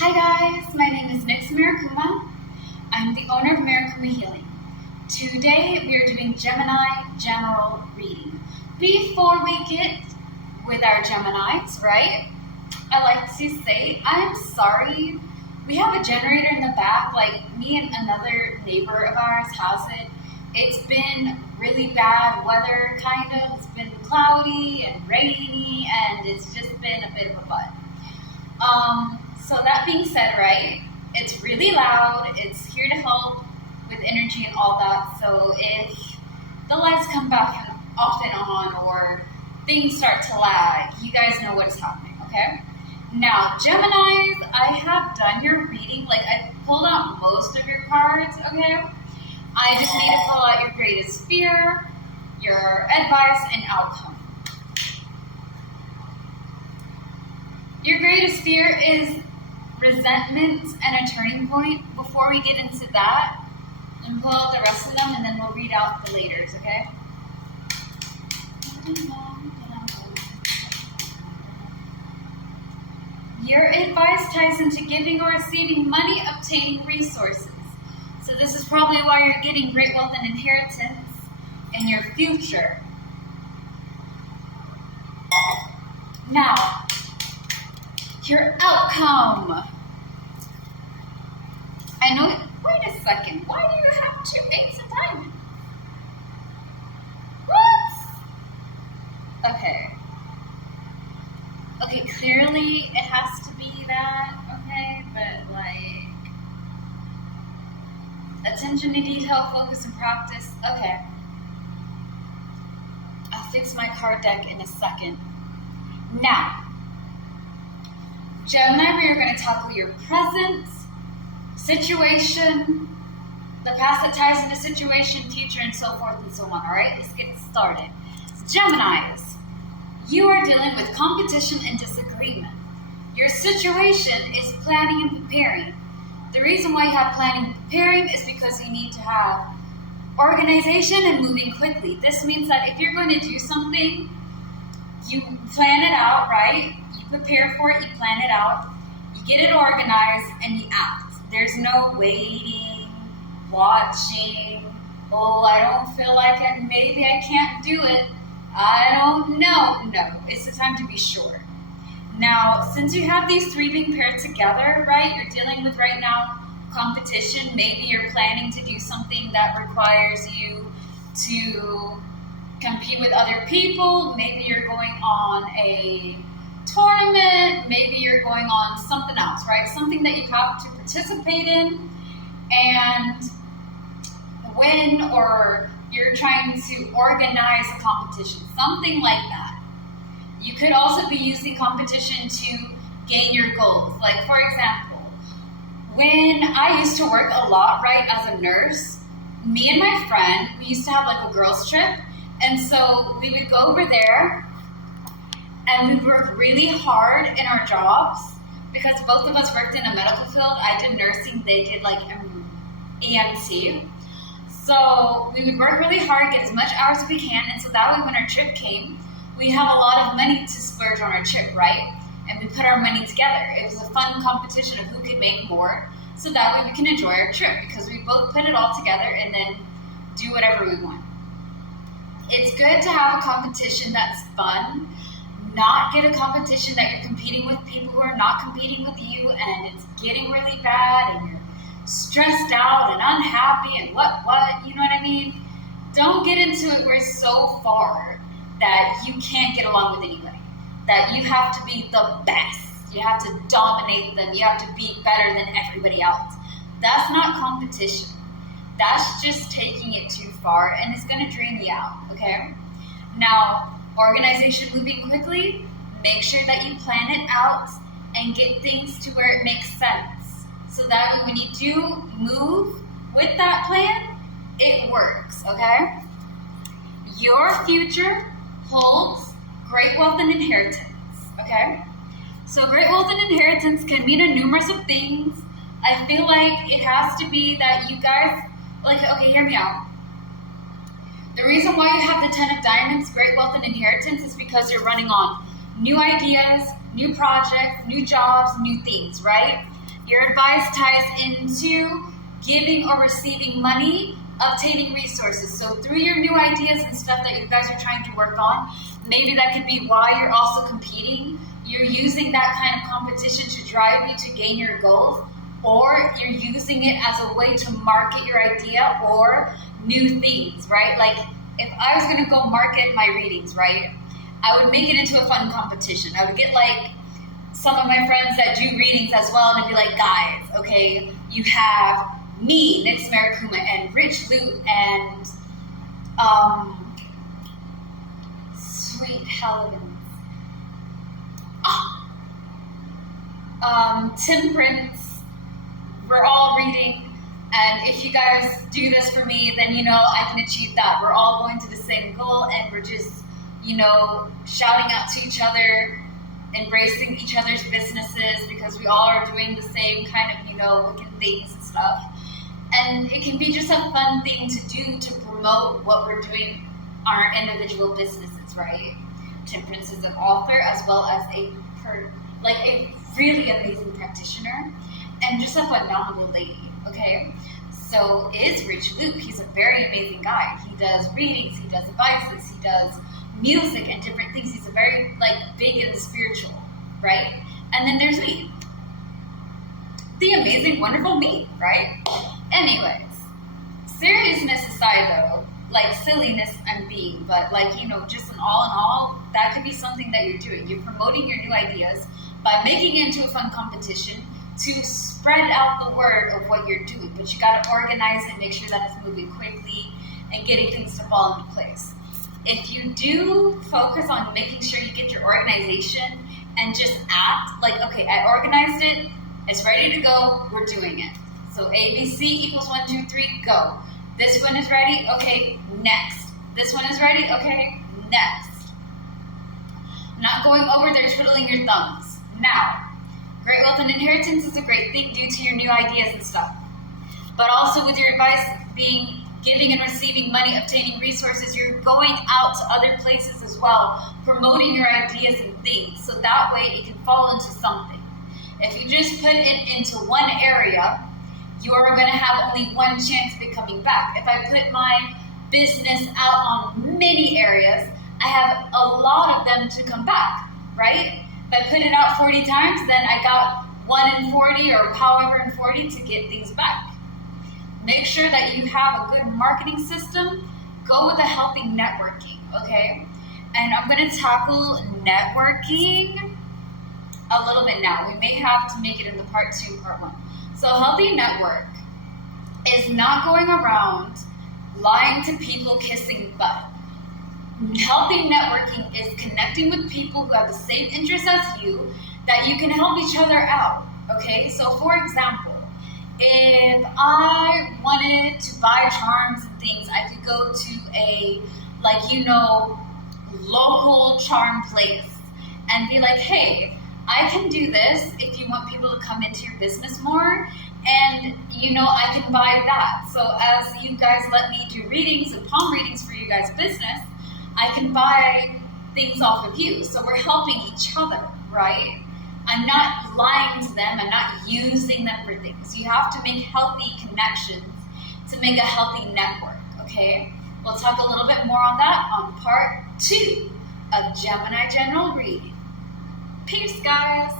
Hi guys, my name is Marikuma. I'm the owner of Marikuma Healing. Today we are doing Gemini General reading. Before we get with our Geminis, right, I like to say I'm sorry. We have a generator in the back, like me and another neighbor of ours has it. It's been really bad weather, kind of. It's been cloudy and rainy, and it's just been a bit of a butt. So that being said, right, it's really loud. It's here to help with energy and all that. So if the lights come back off and on or things start to lag, you guys know what's happening, okay? Now, Geminis, I have done your reading. Like, I pulled out most of your cards, okay? I just need to pull out your greatest fear, your advice, and outcome. Your greatest fear is resentment and a turning point. Before we get into that, and pull out the rest of them, and then we'll read out the laters, okay? Your advice ties into giving or receiving money, obtaining resources. So this is probably why you're getting great wealth and inheritance in your future. Now, your outcome. I know, wait a second, why do you have 2 8s of diamonds? What? Okay, clearly it has to be that, okay, but like, attention to detail, focus, and practice, okay. I'll fix my card deck in a second. Now, Gemini, we are going to tackle your present situation, the past that ties into situation, future, and so forth and so on. All right, let's get started. Geminis, you are dealing with competition and disagreement. Your situation is planning and preparing. The reason why you have planning and preparing is because you need to have organization and moving quickly. This means that if you're going to do something, you plan it out, right? You prepare for it, you plan it out, you get it organized, and you act. There's no waiting, watching, oh, I don't feel like it, maybe I can't do it, I don't know. No, it's the time to be sure. Now, since you have these 3 being paired together, right, you're dealing with right now competition. Maybe you're planning to do something that requires you to compete with other people. Maybe you're going on a tournament, maybe you're going on something else, right? Something that you have to participate in and win, or you're trying to organize a competition, something like that. You could also be using competition to gain your goals. Like, for example, when I used to work a lot, right, as a nurse, me and my friend, we used to have like a girls' trip, and so we would go over there and we worked really hard in our jobs because both of us worked in a medical field. I did nursing, they did like EMT. So we would work really hard, get as much hours as we can, and so that way when our trip came, we have a lot of money to splurge on our trip, right? And we put our money together. It was a fun competition of who could make more, so that way we can enjoy our trip because we both put it all together and then do whatever we want. It's good to have a competition that's fun, not get a competition that you're competing with people who are not competing with you and it's getting really bad and you're stressed out and unhappy and what, you know what I mean? Don't get into it where it's so far that you can't get along with anybody, that you have to be the best, you have to dominate them, you have to be better than everybody else. That's not competition. That's just taking it too far and it's going to drain you out, okay? Now, organization moving quickly, make sure that you plan it out and get things to where it makes sense. So that way when you do move with that plan, it works, okay? Your future holds great wealth and inheritance, okay? So great wealth and inheritance can mean a numerous of things. I feel like it has to be that you guys, like, okay, hear me out. The reason why you have the 10 of diamonds, great wealth and inheritance, is because you're running on new ideas, new projects, new jobs, new things, right? Your advice ties into giving or receiving money, obtaining resources. So through your new ideas and stuff that you guys are trying to work on, maybe that could be why you're also competing. You're using that kind of competition to drive you to gain your goals, or you're using it as a way to market your idea or new things, right? Like if I was going to go market my readings, right, I would make it into a fun competition. I would get like some of my friends that do readings as well, and I'd be like, guys, okay, you have me, Nix Marikuma, and Rich Loot, and Sweet Helicans, Temperance. We're all reading, and if you guys do this for me, then you know I can achieve that. We're all going to the same goal, and we're just, you know, shouting out to each other, embracing each other's businesses, because we all are doing the same kind of, you know, wicked things and stuff. And it can be just a fun thing to do to promote what we're doing on our individual businesses, right? Temperance is an author as well as a really amazing practitioner and just a phenomenal lady, okay? So is Rich Luke. He's a very amazing guy. He does readings, he does advices, he does music and different things. He's a very big in the spiritual, right? And then there's me, the amazing, wonderful me, right? Anyways, seriousness aside though, silliness and being, but just in all, that could be something that you're doing. You're promoting your new ideas by making it into a fun competition to spread out the word of what you're doing. But you got to organize it, make sure that it's moving quickly and getting things to fall into place. If you do focus on making sure you get your organization and just act okay, I organized it, it's ready to go, we're doing it. So ABC equals 1, 2, 3, go. This one is ready, okay, next. This one is ready, okay, next. Not going over there twiddling your thumbs. Now, great wealth and inheritance is a great thing due to your new ideas and stuff. But also with your advice being giving and receiving money, obtaining resources, you're going out to other places as well, promoting your ideas and things, so that way it can fall into something. If you just put it into one area, you are going to have only one chance of it coming back. If I put my business out on many areas, I have a lot of them to come back, right? If I put it out 40 times, then I got 1 in 40 or however in 40 to get things back. Make sure that you have a good marketing system. Go with a healthy networking, okay? And I'm going to tackle networking a little bit now. We may have to make it in the part 2, part 1. So a healthy network is not going around lying to people kissing butt. Healthy networking is connecting with people who have the same interests as you, that you can help each other out, okay? So for example, if I wanted to buy charms and things, I could go to a, local charm place and be like, hey, I can do this if you want people to come into your business more, and, I can buy that. So as you guys let me do readings and palm readings for you guys' business, I can buy things off of you. So we're helping each other, right? I'm not lying to them. I'm not using them for things. You have to make healthy connections to make a healthy network, okay? We'll talk a little bit more on that on part 2 of Gemini General reading. Peace, guys.